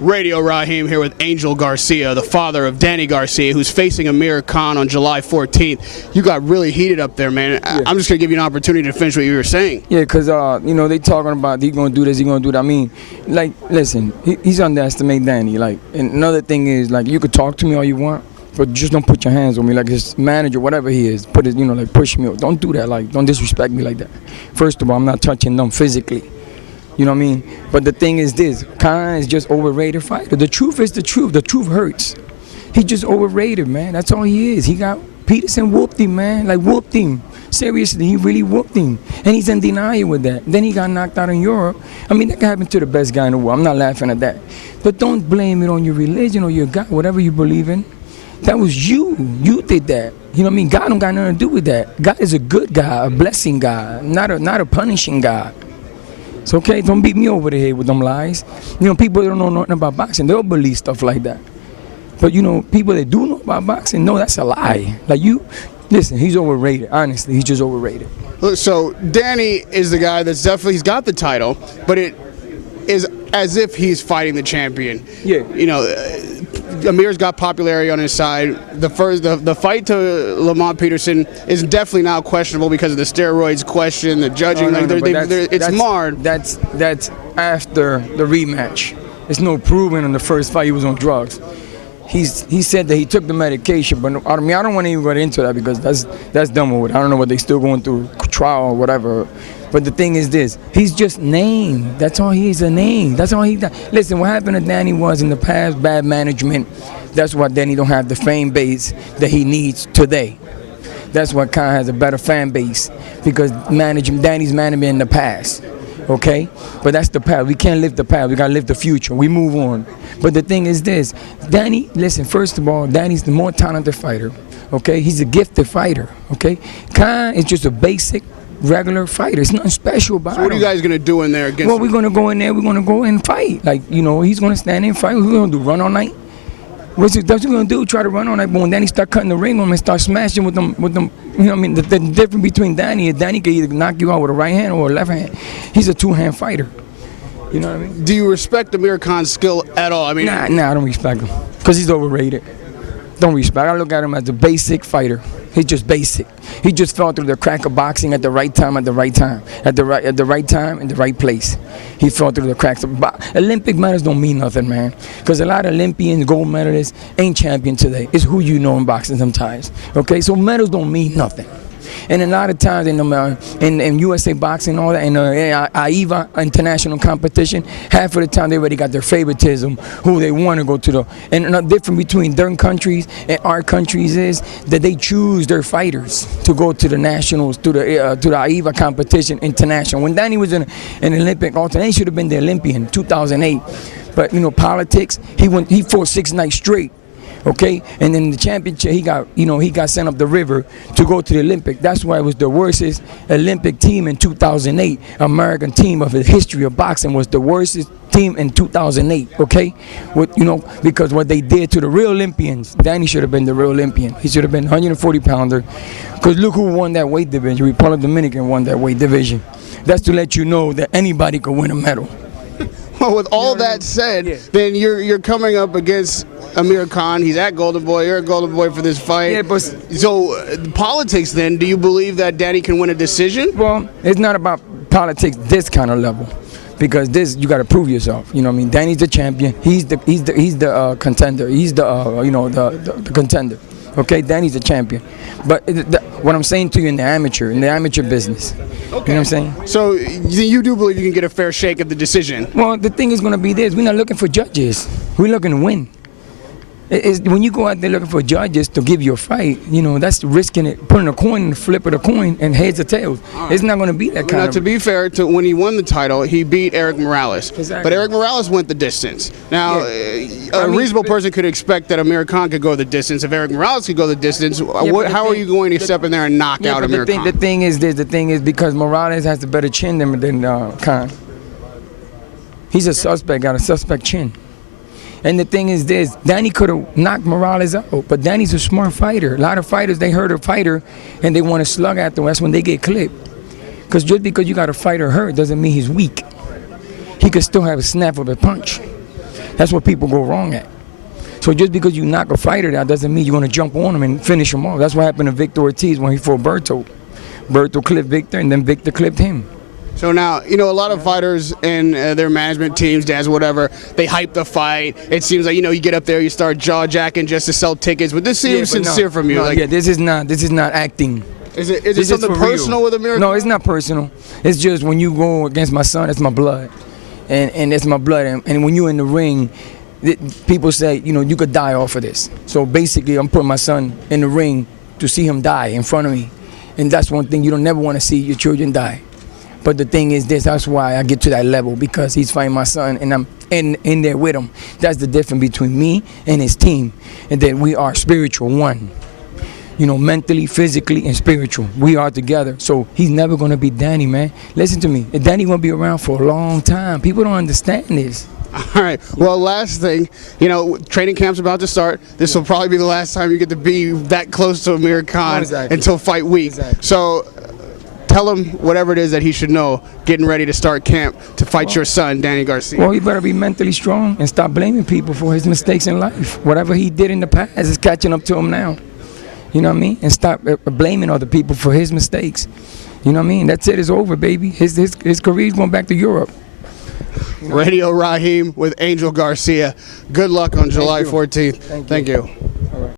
Radio Rahim here with Angel Garcia, the father of Danny Garcia, who's facing Amir Khan on July 14th. You got really heated up there, man. Yeah. I'm just going to give you an opportunity to finish what you were saying. Yeah, because, you know, they talking about he going to do this, he going to do that. I mean, like, listen, he's underestimating Danny. Like, and another thing is, like, you could talk to me all you want, but just don't put your hands on me. Like, his manager, whatever he is, put it, you know, like, push me. Don't do that. Like, don't disrespect me like that. First of all, I'm not touching them physically. You know what I mean? But the thing is this, Khan is just overrated fighter. The truth is the truth. The truth hurts. He just overrated, man. That's all he is. He got Peterson whooped him, man. Like, whooped him. Seriously, he really whooped him. And he's in denial with that. Then he got knocked out in Europe. I mean, that can happen to the best guy in the world. I'm not laughing at that. But don't blame it on your religion or your God, whatever you believe in. That was you. You did that. You know what I mean? God don't got nothing to do with that. God is a good God, a blessing God, not a punishing God. It's okay, don't beat me over the head with them lies. You know, people that don't know nothing about boxing, they'll believe stuff like that. But you know, people that do know about boxing, no, that's a lie. Like listen, he's overrated, honestly, he's just overrated. Look, so Danny is the guy that's definitely, he's got the title, but it is as if he's fighting the champion. Yeah. You know, Amir's got popularity on his side. The fight to Lamont Peterson is definitely now questionable because of the steroids question, the judging. It's marred. That's after the rematch. There's no proving in the first fight he was on drugs. He said that he took the medication, but I mean, I don't want to even get into that because that's done with. I don't know what they still going through trial or whatever. But the thing is this, he's just named. That's all he is, a name. That's all he does. Listen, what happened to Danny was in the past, bad management. That's why Danny don't have the fan base that he needs today. That's why Khan has a better fan base, because Danny's management in the past, okay? But that's the past. We can't live the past. We got to live the future. We move on. But the thing is this, Danny, listen, first of all, Danny's the more talented fighter, okay? He's a gifted fighter, okay? Khan is just a basic, regular fighter. It's nothing special about him. So what are you guys going to do in there against Well, we're going to go in there. We're going to go and fight. Like, you know, he's going to stand in and fight. What we're going to do, run all night? That's what we're going to do, try to run all night. But when Danny start cutting the ring on him and start smashing with them, you know what I mean? The difference between Danny is Danny can either knock you out with a right hand or a left hand. He's a two-hand fighter. You know what I mean? Do you respect Amir Khan's skill at all? I mean, Nah, I don't respect him because he's overrated. Don't respect. I look at him as a basic fighter. He's just basic. He just fell through the crack of boxing at the right time, at the right time, at the right time, in the right place. He fell through the cracks. Olympic medals don't mean nothing, man. Because a lot of Olympians, gold medalists, ain't champion today. It's who you know in boxing sometimes. Okay, so medals don't mean nothing. And a lot of times in USA Boxing and all that, in AIVA international competition, half of the time they already got their favoritism, who they want to go to. And the difference between their countries and our countries is that they choose their fighters to go to the nationals, to the AIVA competition international. When Danny was in an Olympic alternate, he should have been the Olympian, 2008. But you know, politics, he fought 6 nights straight. Okay, and in the championship, he got sent up the river to go to the Olympic. That's why it was the worstest Olympic team in 2008. American team of the history of boxing was the worstest team in 2008. Okay, because what they did to the real Olympians, Danny should have been the real Olympian. He should have been 140 pounder. Because look who won that weight division. Republic Dominican won that weight division. That's to let you know that anybody could win a medal. Well, with all that said, then you're coming up against Amir Khan. He's at Golden Boy. You're at Golden Boy for this fight. Yeah, but so politics. Then, do you believe that Danny can win a decision? Well, it's not about politics this kind of level, because this you got to prove yourself. You know what I mean? Danny's the champion. He's the contender. He's the contender. Okay, Danny's the champion. But what I'm saying to you in the amateur business. Okay. You know what I'm saying? So you do believe you can get a fair shake of the decision? Well, the thing is going to be this. We're not looking for judges. We're looking to win. When you go out there looking for judges to give you a fight, you know, that's risking it, putting a coin in the flip of the coin and heads or tails. Right. It's not going to be that kind of... To be fair, when he won the title, he beat Eric Morales. Exactly. But Eric Morales went the distance. Now, a reasonable person could expect that Amir Khan could go the distance. If Eric Morales could go the distance, how are you going to step in there and knock out Amir Khan? The thing is because Morales has the better chin than Khan. He's a suspect, got a suspect chin. And the thing is this, Danny could have knocked Morales out, but Danny's a smart fighter. A lot of fighters, they hurt a fighter and they want to slug at them. That's when they get clipped. Because just because you got a fighter hurt doesn't mean he's weak. He could still have a snap of a punch. That's what people go wrong at. So just because you knock a fighter down doesn't mean you're going to jump on him and finish him off. That's what happened to Victor Ortiz when he fought Berto. Berto clipped Victor, and then Victor clipped him. So now, you know, a lot of fighters and their management teams, dads, whatever, they hype the fight. It seems like, you know, you get up there, you start jaw-jacking just to sell tickets. But this seems sincere from you. No, like, yeah, this is not acting. Is it something personal with Amir Khan? No, it's not personal. It's just when you go against my son, it's my blood. And it's my blood. And when you're in the ring, people say, you know, you could die off of this. So basically, I'm putting my son in the ring to see him die in front of me. And that's one thing, you don't never want to see your children die. But the thing is this, that's why I get to that level, because he's fighting my son and I'm in there with him. That's the difference between me and his team, and that we are spiritual one. You know, mentally, physically, and spiritual. We are together. So he's never going to be Danny, man. Listen to me. Danny going to be around for a long time. People don't understand this. All right. Well, last thing, you know, training camp's about to start. This will probably be the last time you get to be that close to Amir Khan until fight week. Exactly. So tell him whatever it is that he should know getting ready to start camp to fight your son, Danny Garcia. Well, he better be mentally strong and stop blaming people for his mistakes in life. Whatever he did in the past is catching up to him now. You know what I mean? And stop blaming other people for his mistakes. You know what I mean? That's it. It's over, baby. His career's going back to Europe. Radio Rahim with Angel Garcia. Good luck on July 14th. Thank you.